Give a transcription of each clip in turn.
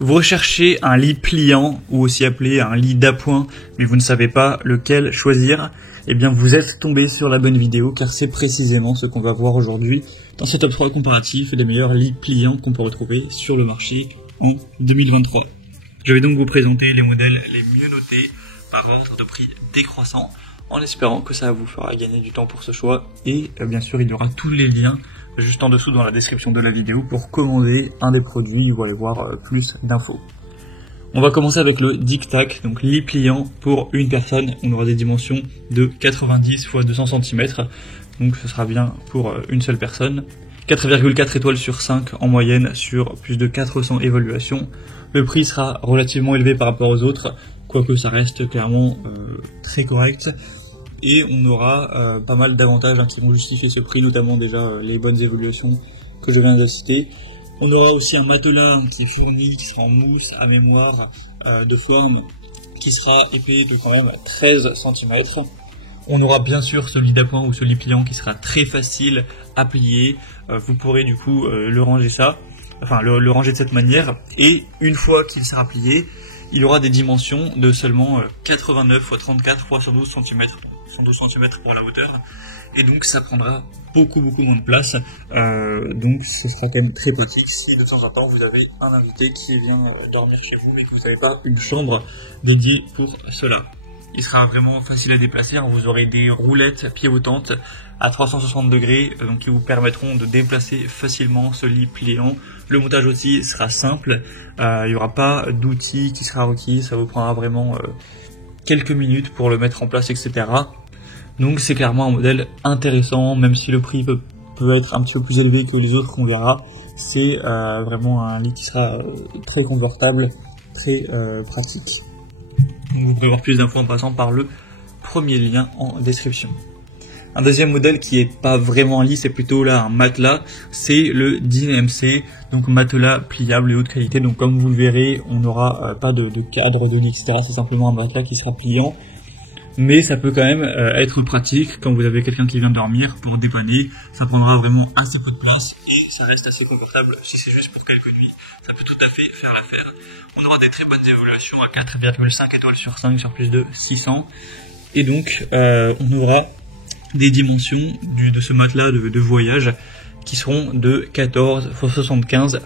Vous recherchez un lit pliant ou aussi appelé un lit d'appoint, mais vous ne savez pas lequel choisir, eh bien vous êtes tombé sur la bonne vidéo car c'est précisément ce qu'on va voir aujourd'hui dans ce top 3 comparatif des meilleurs lits pliants qu'on peut retrouver sur le marché en 2023. Je vais donc vous présenter les modèles les mieux notés par ordre de prix décroissant en espérant que ça vous fera gagner du temps pour ce choix et bien sûr il y aura tous les liens juste en dessous dans la description de la vidéo pour commander un des produits ou aller voir plus d'infos. On va commencer avec le Dic Tac, donc lit pliant pour une personne. On aura des dimensions de 90 x 200 cm, donc ce sera bien pour une seule personne. 4,4 étoiles sur 5 en moyenne sur plus de 400 évaluations. Le prix sera relativement élevé par rapport aux autres, quoique ça reste clairement très correct. Et on aura pas mal d'avantages qui vont justifier ce prix, notamment déjà les bonnes évolutions que je viens de citer. On aura aussi un matelas qui est fourni, qui sera en mousse à mémoire de forme, qui sera épais de quand même 13 cm. On aura bien sûr ce lit d'appoint ou ce lit pliant qui sera très facile à plier. Vous pourrez du coup le ranger le ranger de cette manière. Et une fois qu'il sera plié, il aura des dimensions de seulement 89 x 34 x 112 cm. 112 cm pour la hauteur, et donc ça prendra beaucoup moins de place, donc ce sera quand même très pratique si de temps en temps vous avez un invité qui vient dormir chez vous et que vous n'avez pas une chambre dédiée pour cela. Il sera vraiment facile à déplacer, vous aurez des roulettes pivotantes à 360 degrés, donc qui vous permettront de déplacer facilement ce lit pliant. Le montage aussi sera simple, il n'y aura pas d'outil qui sera requis, ça vous prendra vraiment quelques minutes pour le mettre en place, etc. Donc c'est clairement un modèle intéressant, même si le prix peut être un petit peu plus élevé que les autres qu'on verra. C'est vraiment un lit qui sera très confortable, très pratique. Donc vous pouvez voir plus d'infos en passant par le premier lien en description. Un deuxième modèle qui est pas vraiment un lit, c'est plutôt là un matelas, c'est le DIN-MC, donc matelas pliable et haute qualité. Donc comme vous le verrez, on n'aura pas de cadre, de lit, etc. C'est simplement un matelas qui sera pliant. Mais ça peut quand même être pratique quand vous avez quelqu'un qui vient dormir pour dépanner. Ça prendra vraiment assez peu de place et ça reste assez confortable. Si c'est juste pour quelques nuits, ça peut tout à fait faire l'affaire. On aura des très bonnes évaluations à 4,5 étoiles sur 5 sur plus de 600. Et donc on aura des dimensions de ce matelas de voyage qui seront de 14 x 75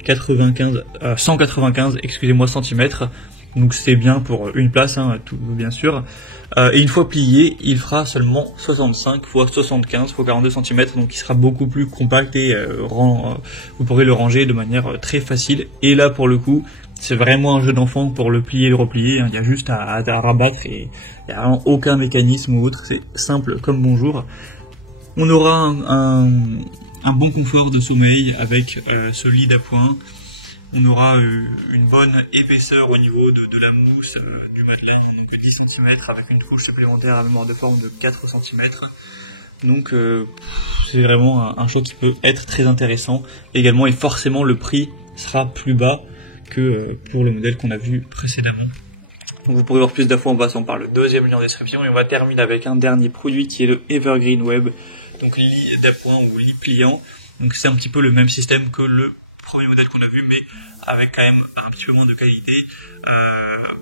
x 195 cm. Donc c'est bien pour une place, tout bien sûr. Et une fois plié, il fera seulement 65 x 75 x 42 cm, donc il sera beaucoup plus compact et vous pourrez le ranger de manière très facile. Et là pour le coup, c'est vraiment un jeu d'enfant pour le plier et le replier, il y a juste à rabattre et il n'y a vraiment aucun mécanisme ou autre, c'est simple comme bonjour. On aura un bon confort de sommeil avec ce lit d'appoint. On aura une bonne épaisseur au niveau de la mousse du matelas, donc 10 cm avec une couche supplémentaire à mémoire de forme de 4 cm. Donc c'est vraiment un choix qui peut être très intéressant également, et forcément le prix sera plus bas que pour le modèle qu'on a vu précédemment. Donc vous pourrez voir plus d'infos en passant par le deuxième lien en description, et on va terminer avec un dernier produit qui est le Evergreen Web, donc lit d'appoint ou lit pliant. Donc c'est un petit peu le même système que le premier modèle qu'on a vu, mais avec quand même un petit peu moins de qualité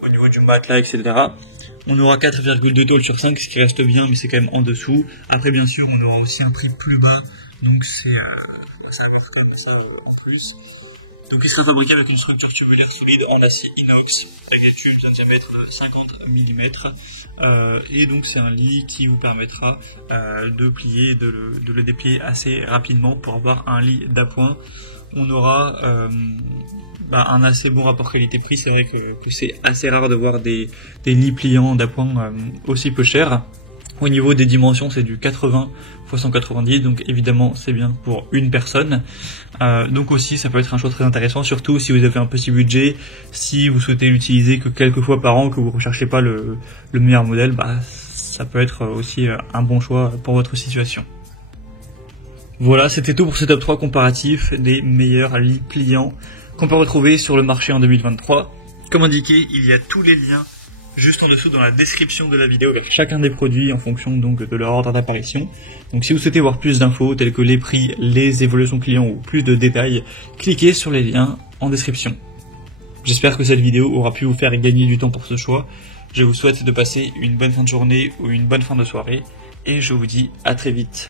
au niveau du matelas, etc. On aura 4,2 étoiles sur 5, ce qui reste bien, mais c'est quand même en dessous. Après bien sûr on aura aussi un prix plus bas, donc ça arrive comme ça en plus. Donc il sera fabriqué avec une structure tubulaire solide en acier inox, avec des tubes d'un diamètre de 50 mm. Et donc c'est un lit qui vous permettra de plier, de le déplier assez rapidement pour avoir un lit d'appoint. On aura un assez bon rapport qualité-prix. C'est vrai que c'est assez rare de voir des lits pliants d'appoint aussi peu chers. Au niveau des dimensions, c'est du 80 x 190, donc évidemment c'est bien pour une personne. Donc aussi ça peut être un choix très intéressant, surtout si vous avez un petit budget, si vous souhaitez l'utiliser que quelques fois par an, que vous ne recherchez pas le meilleur modèle, ça peut être aussi un bon choix pour votre situation. Voilà, c'était tout pour ce top 3 comparatif des meilleurs lits pliants qu'on peut retrouver sur le marché en 2023. Comme indiqué, il y a tous les liens juste en dessous dans la description de la vidéo avec chacun des produits en fonction donc de leur ordre d'apparition. Donc si vous souhaitez voir plus d'infos telles que les prix, les évolutions clients ou plus de détails, cliquez sur les liens en description. J'espère que cette vidéo aura pu vous faire gagner du temps pour ce choix. Je vous souhaite de passer une bonne fin de journée ou une bonne fin de soirée et je vous dis à très vite.